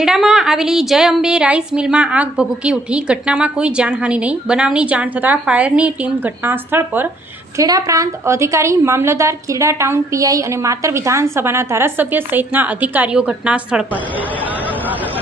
ખેડામાં આવેલી જય અંબે રાઈસ મિલમાં આગ ભભૂકી ઉઠી। ઘટનામાં કોઈ જાનહાનિ નહીં। બનાવની જાણ થતાં ફાયરની ટીમ ઘટના સ્થળ પર ખેડા પ્રાંત અધિકારી, મામલતદાર, ખેડા ટાઉન પીઆઈ અને માતર વિધાનસભાના ધારાસભ્ય સહિતના અધિકારીઓ ઘટના સ્થળ પર